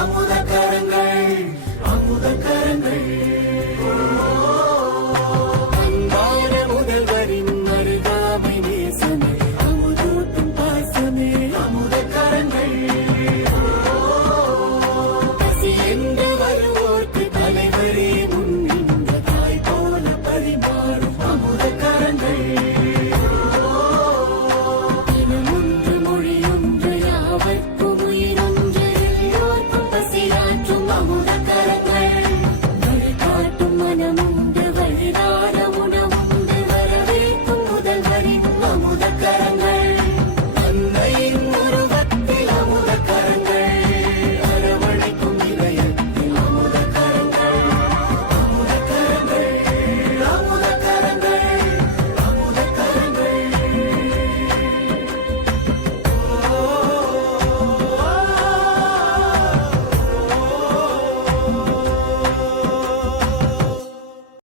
அமுதக்கரங்கள்